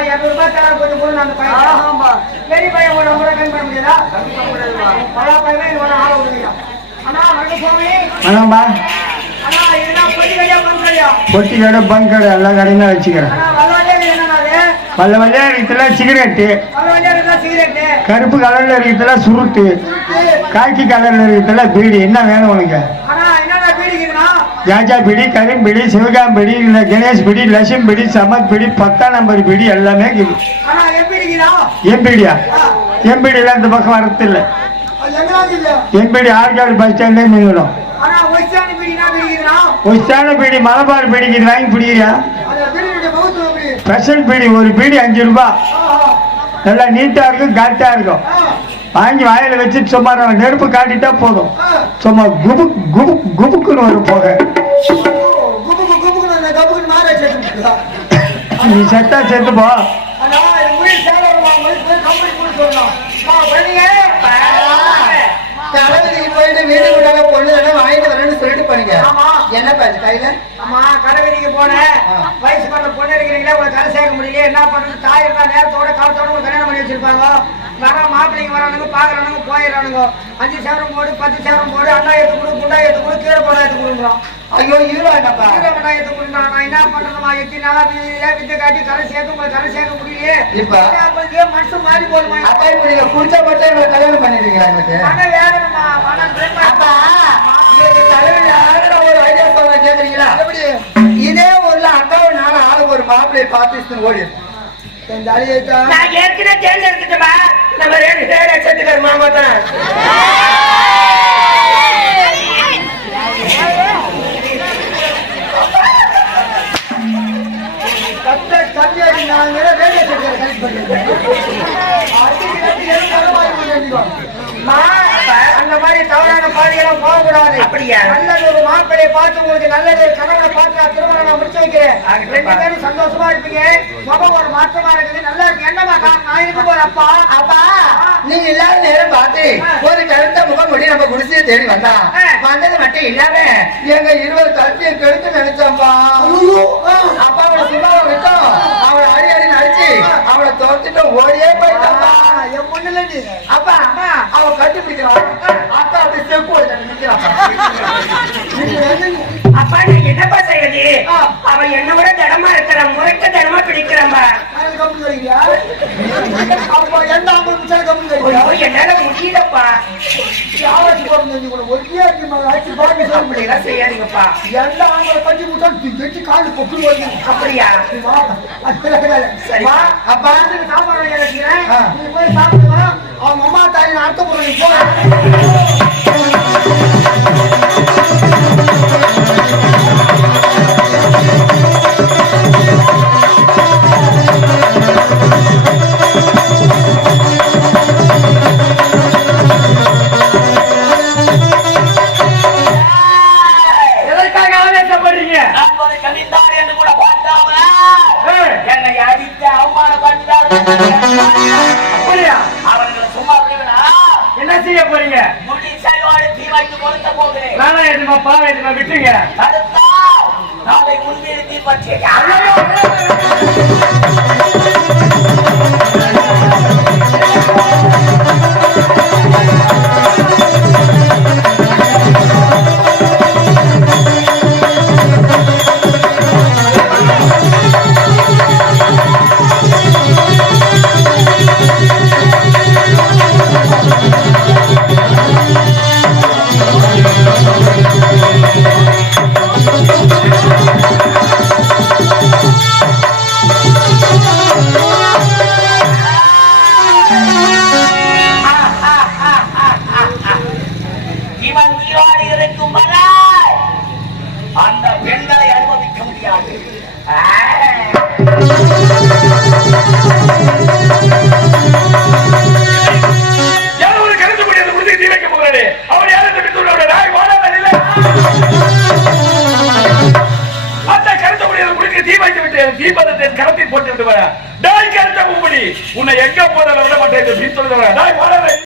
ஆனா இருநூறு ரூபாய் தர கொஞ்சம் கூட அந்த பையன் ஆமாம்பா பெரிய பையன் கூட கூட கம்மி பண்ண முடியாதா? கண்டிப்பா முடியாதுப்பா பழா பையன் இது ஒன்று ஆள விடுங்க அண்ணா வணக்கம் சுவாமி வணக்கம்மா அண்ணா இதுதான் பொடி கடையா பங்கு கடையா? பொட்டி கடை பங்க் கடை எல்லா கடையுமே வச்சுக்கிறேன். பல்ல வழியா இருக்கிறதுல சிகரெட்டு. கருப்பு கலர்ல இருக்கிறதுல சுருட்டு. காக்கி கலர்ல இருக்கிறதுல பீடி. என்ன வேணும் உனக்கு? காஜா பீடி கரும் பீடி சிவகாம் பீடி இந்த கணேஷ் பீடி லட்சுமி பீடி சமத் பீடி பத்தாம் நம்பர் பீடி எல்லாமே இருக்குது அண்ணா எப்படி இருக்குதா என் பீடியா? என் பீடியெல்லாம் இந்த பக்கம் வரது இல்லை அது எங்கடா இருக்குது? என் பீடி ஆற்காடு பஸ் ஸ்டாண்டே நீங்களும் ஒஸ்டான பீடி மலபார் பீடிக்கு இது வாங்கி பிடிக்கிறியா? ஸ்பெஷல் பீடி? ஒரு பீடி அஞ்சு ரூபாய் ஆஹா. நல்லா நீட்டா இருக்கும் காட்டா இருக்கும். வாங்கி வாயில வச்சு சும்மா நெருப்பு காட்டிட்டா போதும். சும்மா குபு குபு குபுக்குன்னு வரும் போக. நீ செத்தா செத்து போ ஆமா. என்ன பாரு கையில? அம்மா, கடை வீதிக்கு போனேன். வயசு பண்ண பொண்ணு இருக்கிறீங்களே, உங்களை கரை சேர்க்க முடியல என்ன பண்றது? தாய் நேரத்தோட காலத்தோட உங்களுக்கு கல்யாணம் பண்ணி வச்சிருப்பாங்க. வர மாப்பிள்ளைங்க வரானுங்க பாக்குறானுங்க போயிடறானுங்க. அஞ்சு சேவரம் போடு பத்து சேவரம் போடு அண்ணா எடுத்து கொடு குண்டா எடுத்து கொடு கீழே போடா எடுத்து கொடுக்குறோம் ஐயோ ஹீரோ என்னப்பா கீழே போடா எடுத்து கொடுக்குறோம் நான் என்ன பண்றதுமா எத்தனை நாளா வித்து காட்டி கரை சேர்த்து உங்களை கரை சேர்க்க முடியலையே. இப்ப? மனசு மாறி போதுமா அப்பா இப்ப நீங்க குடிச்ச பட்டு எங்களை கல்யாணம் பண்ணிடுவீங்களா எங்களுக்கு? பணம் வேணுமா பணம்? அப்பா உங்களுக்கு தலைவலி ஆகிற ஒரு ஐடியா சொல்ல கேக்குறீங்களா? எப்படி? இதே ஊர்ல அக்காவும் நானும் ஆளுக்கு ஒரு மாப்பிள்ளையை பார்த்து ஓடி நான் ஏற்கனவே தேர்ந்தெடுத்துட்டேன்பா நம்ம ரெண்டு பேர் லட்சத்துக்கார மாமா தான். அந்த மாதிரி தவறான அப்படியா? நல்லது ஒரு மாப்பிள்ளையை பார்த்து உங்களுக்கு நல்லது கணவனை பார்த்து நான் திருமணம் நான் முடிச்சு வைக்கிறேன். ரெண்டு பேரும் சந்தோஷமா இருப்பீங்க. முகம் ஒரு மாற்றமா இருக்குது. நல்லா இருக்கு. என்னமா நான் இருக்கும் போது அப்பா? அப்பா நீங்க இல்லாத நேரம் பார்த்து ஒரு கருத்த முகம் முடி நம்ம குடிசையை தேடி வந்தான். வந்தது மட்டும் இல்லாம எங்க இருவர் கருத்தையை கெடுத்து நினைச்சோம்பா. அப்பா அவளை சும்மா விட்டோம். அவளை அடி அடி நடிச்சு அவளை தோத்துட்டு ஓடியே பொண்ணுல நீ அப்பா அவ கட்டி பிடிக்கிறான் அக்கா அப்படி செப்பு அப்பா நான் என்னப்பா செய்வது அவன் என்ன விட தடமா இருக்கிறான் முறைக்க தடமா பிடிக்கிறான்பா அப்ப எந்த என்னால முடியலப்பா. அப்படியெல்லாம் செய்யாதீங்கப்பா. எல்லா ஆம்பளை கட்டி முட்டால் வெட்டி காலு பொக்கு அப்படியா? சரி. அப்பா. சாப்பாடு. நீ போய் சாப்பிடுவா அவங்க அம்மா தாய் நான் அர்த்தம் போடுறேன் போ அப்படியா? அவர்களை சும்மா விடுவனா என்ன செய்ய போறீங்க? முடி சரிவாடு தீ வைத்து கொடுத்த போகிறேன். நானா எதுமா பாவை எதுமா விட்டுங்க நாளை முன்வீடு தீ பற்றி தீபத்தை கரத்தில் போட்டு விட்டு வர டாய் கருத்த கும்படி உன்னை எங்க போறத விட. மாட்டேன்